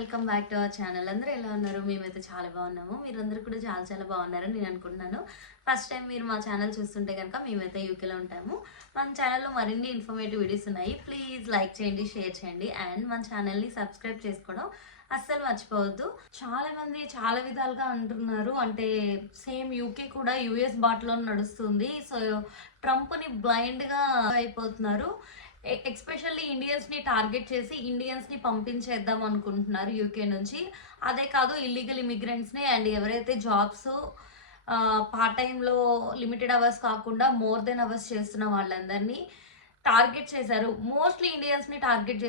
Welcome back to our channel. అందరూ ఎలా ఉన్నారు? మేమైతే చాలా బాగున్నాము. మీరందరూ కూడా చాలా చాలా బాగున్నారని నేను అనుకుంటున్నాను. ఫస్ట్ టైం మీరు మా ఛానల్ చూస్తుంటే కనుక మేమైతే యూకేలో ఉంటాము. మన ఛానల్లో మరిన్ని ఇన్ఫర్మేటివ్ వీడియోస్ ఉన్నాయి. ప్లీజ్ లైక్ చేయండి, షేర్ చేయండి అండ్ మన ఛానల్ని సబ్స్క్రైబ్ చేసుకోవడం అస్సలు మర్చిపోవద్దు. చాలా మంది చాలా విధాలుగా అంటున్నారు, అంటే సేమ్ యూకే కూడా యుఎస్ బాటలో నడుస్తుంది. సో ట్రంప్ని బ్లైండ్గా అయిపోతున్నారు. ఎక్స్పెషల్లీ ఇండియన్స్ని టార్గెట్ చేసి ఇండియన్స్ని పంపించేద్దాం అనుకుంటున్నారు యూకే నుంచి. అదే కాదు, ఇల్లీగల్ ఇమిగ్రెంట్స్ని అండ్ ఎవరైతే జాబ్స్ పార్ట్ టైంలో లిమిటెడ్ అవర్స్ కాకుండా మోర్ దెన్ అవర్స్ చేస్తున్న వాళ్ళందరినీ టార్గెట్ చేశారు. మోస్ట్లీ ఇండియన్స్ని టార్గెట్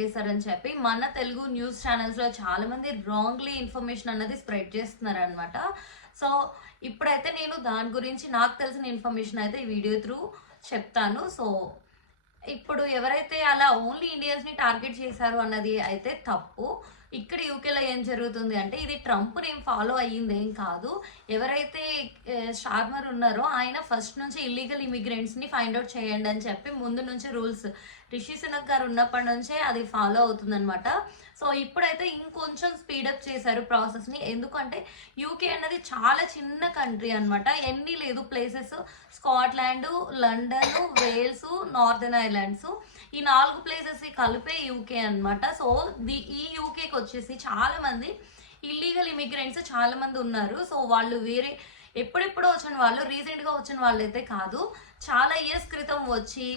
చేశారు అని చెప్పి మన తెలుగు న్యూస్ ఛానల్స్లో చాలామంది రాంగ్లీ ఇన్ఫర్మేషన్ అన్నది స్ప్రెడ్ చేస్తున్నారు అనమాట. సో ఇప్పుడైతే నేను దాని గురించి నాకు తెలిసిన ఇన్ఫర్మేషన్ అయితే ఈ వీడియో త్రూ చెప్తాను. సో ఇప్పుడు ఎవరైతే అలా ఓన్లీ ఇండియన్స్ని టార్గెట్ చేశారు అన్నది అయితే తప్పు. ఇక్కడ యూకేలో ఏం జరుగుతుంది అంటే ఇది ట్రంప్ని ఏం ఫాలో అయ్యింది ఏం కాదు. ఎవరైతే స్టార్మర్ ఉన్నారో ఆయన ఫస్ట్ నుంచి ఇల్లీగల్ ఇమిగ్రెంట్స్ని ఫైండ్ అవుట్ చేయండి అని చెప్పి ముందు నుంచి రూల్స్ రిషి సునక్ గారు ఉన్నప్పటి నుంచే అది ఫాలో అవుతుందన్నమాట. సో ఇప్పుడైతే ఇంకొంచెం స్పీడప్ చేశారు ప్రాసెస్ని. ఎందుకంటే యూకే అన్నది చాలా చిన్న కంట్రీ అనమాట. ఎన్ని లేదు places, Scotland, London, Wales, northern islands, ఈ 4 ప్లేసెస్ కలిపే యూకే అనమాట. సో ఈ యూకేకి వచ్చేసి చాలా మంది ఇల్లీగల్ ఇమిగ్రెంట్స్ చాలా మంది ఉన్నారు. సో వాళ్ళు వేరే ఎప్పుడెప్పుడో వచ్చిన వాళ్ళు, రీసెంట్గా వచ్చిన వాళ్ళు అయితే కాదు, చాలా ఇయర్స్ క్రితం వచ్చి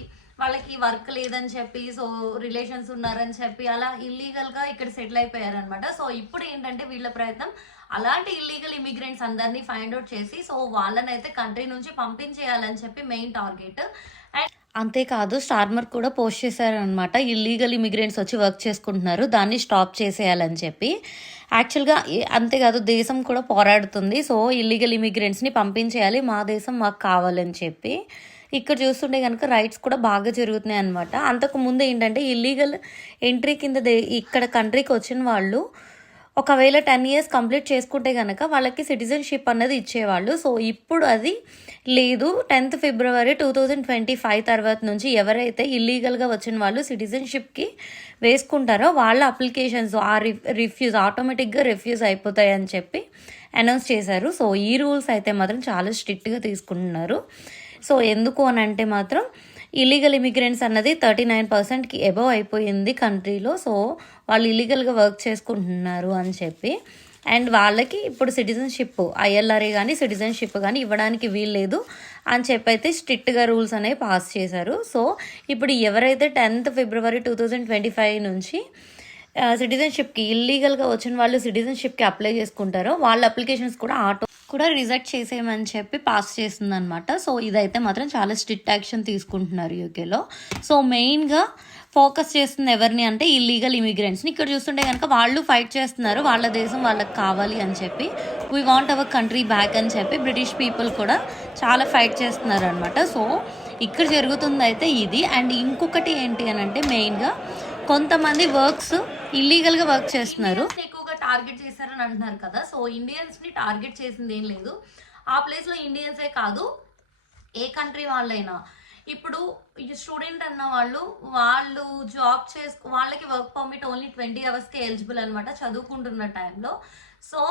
వాళ్ళకి వర్క్ లేదని చెప్పి, సో రిలేషన్స్ ఉన్నారని చెప్పి అలా ఇల్లీగల్గా ఇక్కడ సెటిల్ అయిపోయారనమాట. సో ఇప్పుడు ఏంటంటే వీళ్ళ ప్రయత్నం అలాంటి ఇల్లీగల్ ఇమిగ్రెంట్స్ అందరినీ ఫైండ్ అవుట్ చేసి సో వాళ్ళని అయితే కంట్రీ నుంచి పంపించేయాలని చెప్పి మెయిన్ టార్గెట్. అండ్ అంతేకాదు స్టార్మర్ కూడా పోస్ట్ చేశారనమాట, ఇల్లీగల్ ఇమిగ్రెంట్స్ వచ్చి వర్క్ చేసుకుంటున్నారు, దాన్ని స్టాప్ చేసేయాలని చెప్పి. యాక్చువల్గా అంతేకాదు దేశం కూడా పోరాడుతుంది. సో ఇల్లీగల్ ఇమిగ్రెంట్స్ని పంపించేయాలి, మా దేశం మాకు కావాలని చెప్పి. ఇక్కడ చూస్తుంటే కనుక రైట్స్ కూడా బాగా జరుగుతున్నాయి అనమాట. అంతకుముందు ఏంటంటే ఇల్లీగల్ ఎంట్రీ కింద ఇక్కడ కంట్రీకి వచ్చిన వాళ్ళు ఒకవేళ 10 years కంప్లీట్ చేసుకుంటే కనుక వాళ్ళకి సిటిజన్షిప్ అన్నది ఇచ్చేవాళ్ళు. సో ఇప్పుడు అది లేదు. 10th February 2025 తర్వాత నుంచి ఎవరైతే ఇల్లీగల్గా వచ్చిన వాళ్ళు సిటిజన్షిప్కి వేసుకుంటారో వాళ్ళ అప్లికేషన్స్ ఆటోమేటిక్గా రిఫ్యూజ్ అయిపోతాయి అని చెప్పి అనౌన్స్ చేశారు. సో ఈ రూల్స్ అయితే మాత్రం చాలా స్ట్రిక్ట్గా తీసుకుంటున్నారు. సో ఎందుకు అని అంటే మాత్రం ఇల్లీగల్ ఇమిగ్రెంట్స్ అన్నది 39%కి అబవ్ అయిపోయింది కంట్రీలో. సో వాళ్ళు ఇల్లీగల్గా వర్క్ చేసుకుంటున్నారు అని చెప్పి. అండ్ వాళ్ళకి ఇప్పుడు సిటిజన్షిప్ ఐఎల్ఆర్ఏ కానీ సిటిజన్షిప్ కానీ ఇవ్వడానికి వీల్లేదు అని చెప్పి అయితే స్ట్రిక్ట్గా రూల్స్ అనేవి పాస్ చేశారు. సో ఇప్పుడు ఎవరైతే 10th February 2025 నుంచి సిటిజన్షిప్కి ఇల్లీగల్గా వచ్చిన వాళ్ళు సిటిజన్షిప్కి అప్లై చేసుకుంటారో వాళ్ళ అప్లికేషన్స్ కూడా రిజెక్ట్ చేసేయమని చెప్పి పాస్ చేస్తుంది అనమాట. సో ఇదైతే మాత్రం చాలా స్ట్రిక్ట్ యాక్షన్ తీసుకుంటున్నారు యూకేలో. సో మెయిన్గా ఫోకస్ చేస్తుంది ఎవరిని అంటే ఇల్లీగల్ ఇమిగ్రెంట్స్ని. ఇక్కడ చూస్తుంటే కనుక వాళ్ళు ఫైట్ చేస్తున్నారు, వాళ్ళ దేశం వాళ్ళకి కావాలి అని చెప్పి, we want our country back అని చెప్పి బ్రిటిష్ పీపుల్ కూడా చాలా ఫైట్ చేస్తున్నారు అనమాట. సో ఇక్కడ జరుగుతుంది అయితే ఇది. అండ్ ఇంకొకటి ఏంటి అని అంటే మెయిన్గా కొంతమంది ఇల్లీగల్గా వర్క్ చేస్తున్నారు, ఎక్కువగా టార్గెట్ చేశారని అంటున్నారు కదా. సో ఇండియన్స్ని టార్గెట్ చేసింది ఏం లేదు. ఆ ప్లేస్లో ఇండియన్సే కాదు, ఏ కంట్రీ వాళ్ళైనా. ఇప్పుడు స్టూడెంట్ అన్న వాళ్ళు జాబ్ వాళ్ళకి work permit only 20 hours eligible అనమాట చదువుకుంటున్న టైంలో. సో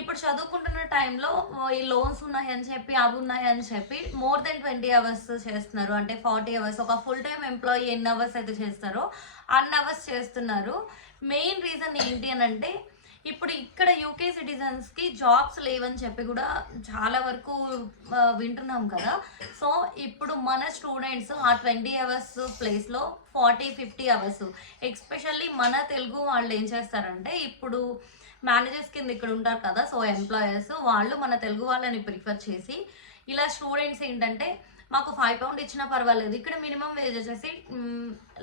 ఇప్పుడు చదువుకుంటున్న టైంలో ఈ లోన్స్ ఉన్నాయని చెప్పి అవి ఉన్నాయని చెప్పి మోర్ దెన్ 20 hours చేస్తున్నారు. అంటే 40 hours. ఒక ఫుల్ టైం ఎంప్లాయీ ఎన్ని అవర్స్ అయితే చేస్తారో అన్ని అవర్స్ చేస్తున్నారు. మెయిన్ రీజన్ ఏంటి అని అంటే ఇప్పుడు ఇక్కడ యూకే సిటిజన్స్కి జాబ్స్ లేవని చెప్పి కూడా చాలా వరకు వింటున్నాం కదా. సో ఇప్పుడు మన స్టూడెంట్స్ ఆ 20 hours ప్లేస్లో 40-50 hours, ఎస్పెషల్లీ మన తెలుగు వాళ్ళు ఏం చేస్తారంటే ఇప్పుడు మేనేజర్స్ కింద ఇక్కడ ఉంటారు కదా. సో ఎంప్లాయర్స్ వాళ్ళు మన తెలుగు వాళ్ళని ప్రిఫర్ చేసి ఇలా స్టూడెంట్స్ ఏంటంటే మాకు £5 ఇచ్చినా పర్వాలేదు, ఇక్కడ మినిమం వేజ్ వచ్చేసి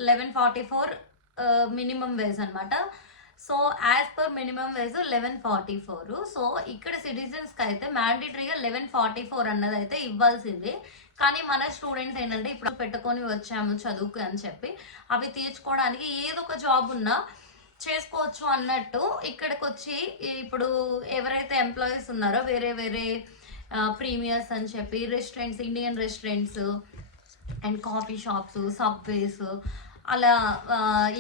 11.44 మినిమం వేజ్ అనమాట. So as per minimum wage 1144. So ఇక్కడ సిటిజన్స్కి అయితే మ్యాండేటరీగా 1144 అన్నది అయితే ఇవ్వాల్సిందే. కానీ మన స్టూడెంట్స్ ఏంటంటే ఇప్పుడు పెట్టుకొని వచ్చాము చదువుకు అని చెప్పి అవి తీర్చుకోవడానికి ఏదో ఒక జాబ్ ఉన్నా చేసుకోవచ్చు అన్నట్టు ఇక్కడికి వచ్చి ఇప్పుడు ఎవరైతే ఎంప్లాయీస్ ఉన్నారో వేరే వేరే ప్రీమియర్స్ అని చెప్పి restaurants, Indian restaurants and coffee shops, subways, అలా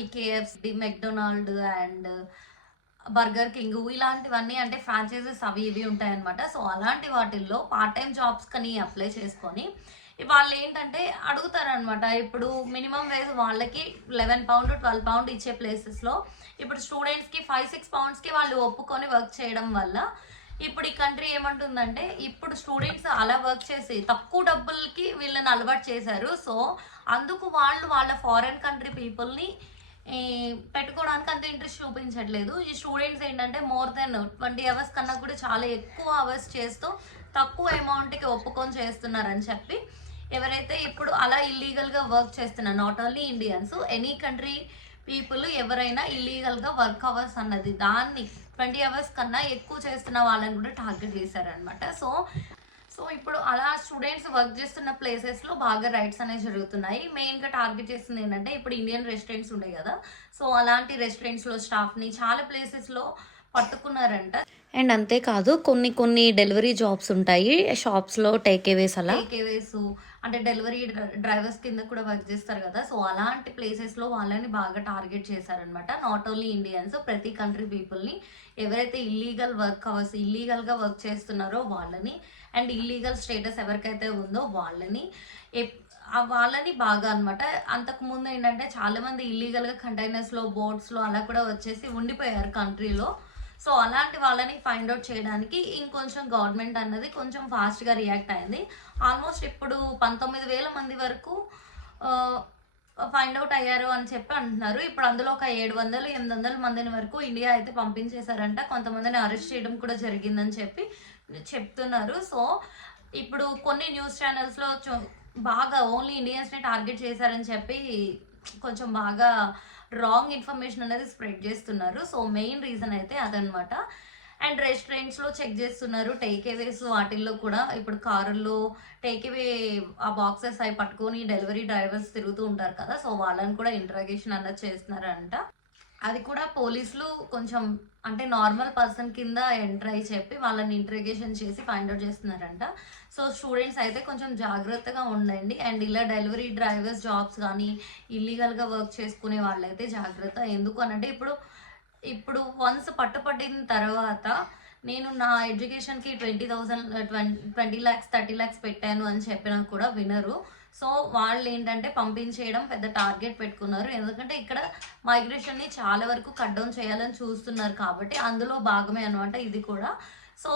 ఈ KFC, McDonald and burger king ఇలాంటివన్నీ అంటే ఫ్రాంచైజెస్ అవి ఇవి ఉంటాయన్నమాట. సో అలాంటి వాటిల్లో పార్ట్ టైం జాబ్స్ కని అప్లై చేసుకొని వాళ్ళు ఏంటంటే అడుగుతారనమాట. ఇప్పుడు మినిమం వేజ్ వాళ్ళకి 11 pound 12 pound ఇచ్చే ప్లేసెస్లో ఇప్పుడు స్టూడెంట్స్కి 5-6 poundsకి వాళ్ళు ఒప్పుకొని వర్క్ చేయడం వల్ల ఇప్పుడు ఈ కంట్రీ ఏమంటుందంటే ఇప్పుడు స్టూడెంట్స్ అలా వర్క్ చేసి తక్కువ డబ్బులకి వీళ్ళని అలవాటు చేశారు. సో అందుకు వాళ్ళ ఫారెన్ కంట్రీ పీపుల్ని పెట్టుకోవడానికి అంత ఇంట్రెస్ట్ చూపించట్లేదు. ఈ స్టూడెంట్స్ ఏంటంటే మోర్ దెన్ 20 hours కన్నా కూడా చాలా ఎక్కువ అవర్స్ చేస్తూ తక్కువ అమౌంట్కి ఒప్పుకొని చేస్తున్నారని చెప్పి ఎవరైతే ఇప్పుడు అలా ఇల్లీగల్గా వర్క్ చేస్తున్నారు, not only Indians, any country people ఎవరైనా ఇల్లీగల్గా వర్క్ అవర్స్ అన్నది దాన్ని 20 hours కన్నా ఎక్కువ చేస్తున్న వాళ్ళని కూడా టార్గెట్ చేశారనమాట. సో ఇప్పుడు అలా స్టూడెంట్స్ వర్క్ చేస్తున్న ప్లేసెస్లో బాగా రైట్స్ అనేవి జరుగుతున్నాయి. మెయిన్గా టార్గెట్ చేస్తుంది ఏంటంటే ఇప్పుడు ఇండియన్ రెస్టారెంట్స్ ఉంటాయి కదా, సో అలాంటి రెస్టారెంట్స్లో స్టాఫ్ని చాలా ప్లేసెస్లో పట్టుకున్నారంట. అండ్ అంతేకాదు కొన్ని డెలివరీ జాబ్స్ ఉంటాయి షాప్స్లో, టేక్అవేస్ అంటే డెలివరీ డ్రైవర్స్ కింద కూడా వర్క్ చేస్తారు కదా, సో అలాంటి ప్లేసెస్లో వాళ్ళని బాగా టార్గెట్ చేశారనమాట. నాట్ ఓన్లీ ఇండియన్స్, ప్రతి కంట్రీ పీపుల్ని ఎవరైతే ఇల్లీగల్గా వర్క్ చేస్తున్నారో వాళ్ళని అండ్ ఇల్లీగల్ స్టేటస్ ఎవరికైతే ఉందో వాళ్ళని బాగా అనమాట. అంతకుముందు ఏంటంటే చాలామంది ఇల్లీగల్గా కంటైనర్స్లో, బోట్స్లో అలా కూడా వచ్చేసి ఉండిపోయారు కంట్రీలో. సో అలాంటి వాళ్ళని ఫైండ్ అవుట్ చేయడానికి ఇంకొంచెం గవర్నమెంట్ అన్నది కొంచెం ఫాస్ట్గా రియాక్ట్ అయింది. ఆల్మోస్ట్ ఇప్పుడు 19,000 మంది వరకు ఫైండ్ అవుట్ అయ్యారు అని చెప్పి అంటున్నారు. ఇప్పుడు అందులో ఒక 700-800 మందిని వరకు ఇండియా అయితే పంపించేశారంట. కొంతమందిని అరెస్ట్ చేయడం కూడా జరిగిందని చెప్పి చెప్తున్నారు. సో ఇప్పుడు కొన్ని న్యూస్ ఛానల్స్లో బాగా ఓన్లీ ఇండియన్స్ని టార్గెట్ చేశారని చెప్పి కొంచెం బాగా రాంగ్ ఇన్ఫర్మేషన్ అనేది స్ప్రెడ్ చేస్తున్నారు. సో మెయిన్ రీజన్ అయితే అదనమాట. అండ్ రెస్టారెంట్స్లో చెక్ చేస్తున్నారు, టేక్అవేస్ వాటిల్లో కూడా ఇప్పుడు కారుల్లో టేక్అవే ఆ బాక్సెస్ అవి పట్టుకొని డెలివరీ డ్రైవర్స్ తిరుగుతూ ఉంటారు కదా, సో వాళ్ళని కూడా ఇంట్రాగేషన్ అన్నది చేస్తున్నారంట. అది కూడా పోలీసులు కొంచెం అంటే నార్మల్ పర్సన్ కింద ఎంటర్ అయ్యి చెప్పి వాళ్ళని ఇంట్రాగేషన్ చేసి ఫైండ్ అవుట్ చేస్తున్నారంట. సో స్టూడెంట్స్ అయితే కొంచెం జాగ్రత్తగా ఉండండి. అండ్ ఇలా డెలివరీ డ్రైవర్స్ జాబ్స్ కానీ ఇల్లీగల్గా వర్క్ చేసుకునే వాళ్ళైతే జాగ్రత్త. ఎందుకు అనంటే ఇప్పుడు వన్స్ పట్టుపట్టిన తర్వాత నేను నా ఎడ్యుకేషన్కి 20 lakhs 30 lakhs పెట్టాను అని చెప్పినా కూడా వినరు. సో వాళ్ళు ఏంటంటే పంపించేయడం పెద్ద టార్గెట్ పెట్టుకున్నారు. ఎందుకంటే ఇక్కడ మైగ్రేషన్ని చాలా వరకు కట్ డౌన్ చేయాలని చూస్తున్నారు కాబట్టి అందులో భాగమే అనమాట ఇది కూడా. సో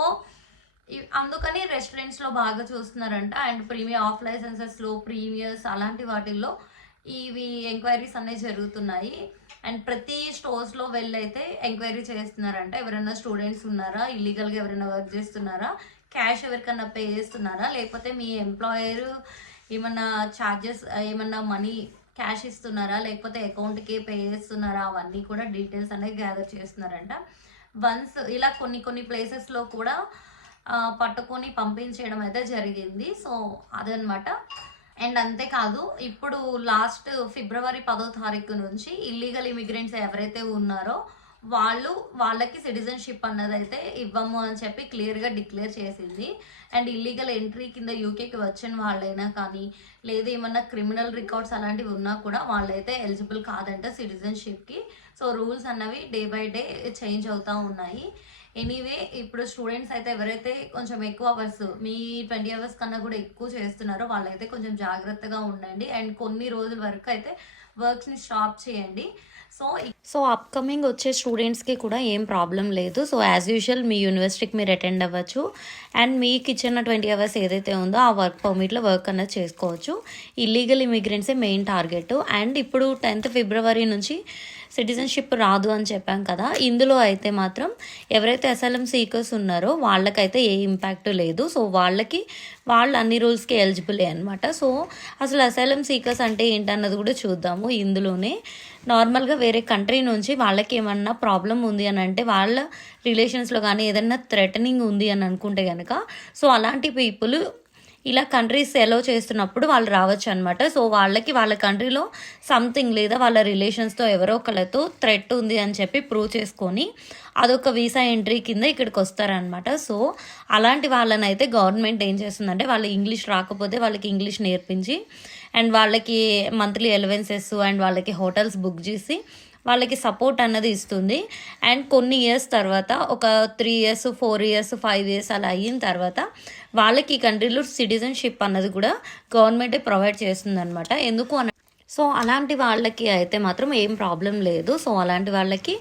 అందుకని రెస్టారెంట్స్లో బాగా చూస్తున్నారంట. అండ్ ప్రీమియం ఆఫ్ లైసెన్సెస్లో, ప్రీమియర్స్ అలాంటి వాటిల్లో ఇవి ఎంక్వైరీస్ అనేవి జరుగుతున్నాయి. అండ్ ప్రతి స్టోర్స్లో వెళ్ళైతే ఎంక్వైరీ చేస్తున్నారంట. ఎవరైనా స్టూడెంట్స్ ఉన్నారా, ఇల్లీగల్గా ఎవరైనా వర్క్ చేస్తున్నారా, క్యాష్ ఎవరికన్నా పే చేస్తున్నారా, లేకపోతే మీ ఎంప్లాయర్ ఏమన్నా ఛార్జెస్ ఏమన్నా మనీ క్యాష్ ఇస్తున్నారా, లేకపోతే అకౌంట్కి పే చేస్తున్నారా, అవన్నీ కూడా డీటెయిల్స్ అనేవి గ్యాదర్ చేస్తున్నారంట. వన్స్ ఇలా కొన్ని ప్లేసెస్లో కూడా పట్టుకొని పంపించేయడం అయితే జరిగింది. సో అదనమాట. అండ్ అంతేకాదు ఇప్పుడు లాస్ట్ February 10th నుంచి ఇల్లీగల్ ఇమిగ్రెంట్స్ ఎవరైతే ఉన్నారో వాళ్ళకి సిటిజన్షిప్ అన్నది అయితే ఇవ్వము అని చెప్పి క్లియర్గా డిక్లేర్ చేసింది. అండ్ ఇల్లీగల్ ఎంట్రీ కింద యూకేకి వచ్చిన వాళ్ళైనా కానీ లేదా ఏమన్నా క్రిమినల్ రికార్డ్స్ అలాంటివి ఉన్నా కూడా వాళ్ళైతే ఎలిజిబుల్ కాదంట సిటిజన్షిప్కి. సో రూల్స్ అన్నవి డే బై డే చేంజ్ అవుతూ ఉన్నాయి. ఎనీవే ఇప్పుడు స్టూడెంట్స్ అయితే ఎవరైతే కొంచెం ఎక్కువ అవర్స్ మీ 20 hours కన్నా కూడా ఎక్కువ చేస్తున్నారో వాళ్ళైతే కొంచెం జాగ్రత్తగా ఉండండి. అండ్ కొన్ని రోజుల వరకు అయితే వర్క్స్ని స్టాప్ చేయండి. సో అప్కమింగ్ వచ్చే స్టూడెంట్స్కి కూడా ఏం ప్రాబ్లం లేదు. సో యాజ్ యూజువల్ మీ యూనివర్సిటీకి మీరు అటెండ్ అవ్వచ్చు. అండ్ మీకు ఇచ్చిన 20 hours ఏదైతే ఉందో ఆ వర్క్ పర్మిట్లో వర్క్ అనేది చేసుకోవచ్చు. ఇల్లీగల్ ఇమిగ్రెంట్సే మెయిన్ టార్గెట్. అండ్ ఇప్పుడు 10th February నుంచి సిటిజన్షిప్ రాదు అని చెప్పాం కదా, ఇందులో అయితే మాత్రం ఎవరైతే అసైలం సీకర్స్ ఉన్నారో వాళ్ళకైతే ఏ ఇంపాక్ట్ లేదు. సో వాళ్ళు అన్ని రూల్స్కి ఎలిజిబులే అనమాట. సో అసలు అసైలం సీకర్స్ అంటే ఏంటన్నది కూడా చూద్దాము ఇందులోనే. నార్మల్గా వేరే కంట్రీ నుంచి వాళ్ళకి ఏమన్నా ప్రాబ్లం ఉంది అని అంటే వాళ్ళ రిలేషన్స్లో కానీ ఏదన్నా థ్రెటనింగ్ ఉంది అని అనుకుంటే కనుక సో అలాంటి పీపుల్ ఇలా కంట్రీస్ ఎలో చేస్తున్నప్పుడు వాళ్ళు రావచ్చు అనమాట. సో వాళ్ళకి వాళ్ళ కంట్రీలో సంథింగ్ లేదా వాళ్ళ రిలేషన్స్తో ఎవరో ఒకళ్ళతో థ్రెట్ ఉంది అని చెప్పి ప్రూవ్ చేసుకొని అదొక వీసా ఎంట్రీ కింద ఇక్కడికి వస్తారనమాట. సో అలాంటి వాళ్ళని అయితే గవర్నమెంట్ ఏం చేస్తుందంటే వాళ్ళు ఇంగ్లీష్ రాకపోతే వాళ్ళకి ఇంగ్లీష్ నేర్పించి అండ్ వాళ్ళకి మంత్లీ ఎలవెన్సెస్ అండ్ వాళ్ళకి హోటల్స్ బుక్ చేసి వాళ్ళకి సపోర్ట్ అన్నది ఇస్తుంది. అండ్ కొన్ని ఇయర్స్ తర్వాత ఒక 3 years 4 years 5 years అలా అయిన తర్వాత వాళ్ళకి ఈ కంట్రీలో సిటిజన్షిప్ అన్నది కూడా గవర్నమెంటే ప్రొవైడ్ చేస్తుంది అనమాట. ఎందుకు అని సో అలాంటి వాళ్ళకి అయితే మాత్రం ఏం ప్రాబ్లం లేదు. సో అలాంటి వాళ్ళకి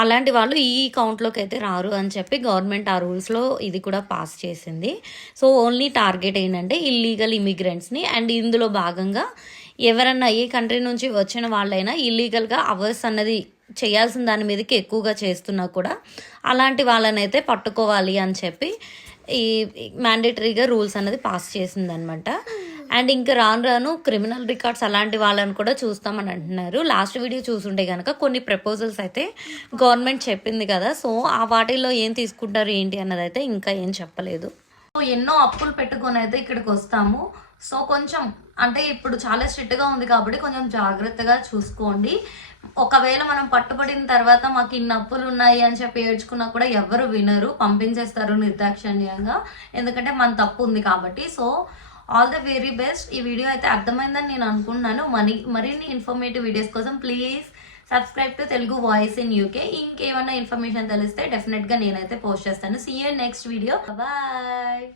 అలాంటి వాళ్ళు ఈ కౌంట్లోకి అయితే రారు అని చెప్పి గవర్నమెంట్ ఆ రూల్స్లో ఇది కూడా పాస్ చేసింది. సో ఓన్లీ టార్గెట్ ఏంటంటే ఇల్లీగల్ ఇమిగ్రెంట్స్ని. అండ్ ఇందులో భాగంగా ఎవరన్నా ఏ కంట్రీ నుంచి వచ్చిన వాళ్ళైనా ఇల్లీగల్గా అవర్స్ అన్నది చేయాల్సిన దాని మీదకి ఎక్కువగా చేస్తున్నా కూడా అలాంటి వాళ్ళని అయితే పట్టుకోవాలి అని చెప్పి ఈ మ్యాండేటరీగా రూల్స్ అనేది పాస్ చేసిందనమాట. అండ్ ఇంకా రాను రాను క్రిమినల్ రికార్డ్స్ అలాంటి వాళ్ళని కూడా చూస్తామని అంటున్నారు. లాస్ట్ వీడియో చూసుంటే కనుక కొన్ని ప్రపోజల్స్ అయితే గవర్నమెంట్ చెప్పింది కదా, సో ఆ వాటిల్లో ఏం తీసుకుంటారు ఏంటి అన్నది అయితే ఇంకా ఏం చెప్పలేదు. సో ఎన్నో అప్పులు పెట్టుకొని అయితే ఇక్కడికి వస్తాము. సో కొంచెం అంటే ఇప్పుడు చాలా స్ట్రిక్ట్గా ఉంది కాబట్టి కొంచెం జాగ్రత్తగా చూసుకోండి. ఒకవేళ మనం పట్టుబడిన తర్వాత మాకు ఇన్ని అప్పులు ఉన్నాయి అని చెప్పి ఏడ్చుకున్నా కూడా ఎవరు వినరు, పంపించేస్తారు నిర్దాక్షిణ్యంగా, ఎందుకంటే మన తప్పు ఉంది కాబట్టి. So all the very best. ఈ వీడియో అయితే అర్థమైందని నేను అనుకుంటున్నాను. మరిన్ని ఇన్ఫర్మేటివ్ వీడియోస్ కోసం please subscribe to Telugu voice in UK. ఇంకేమైనా ఇన్ఫర్మేషన్ తెలిస్తే డెఫినెట్గా నేనైతే పోస్ట్ చేస్తాను. See you next video. Bye.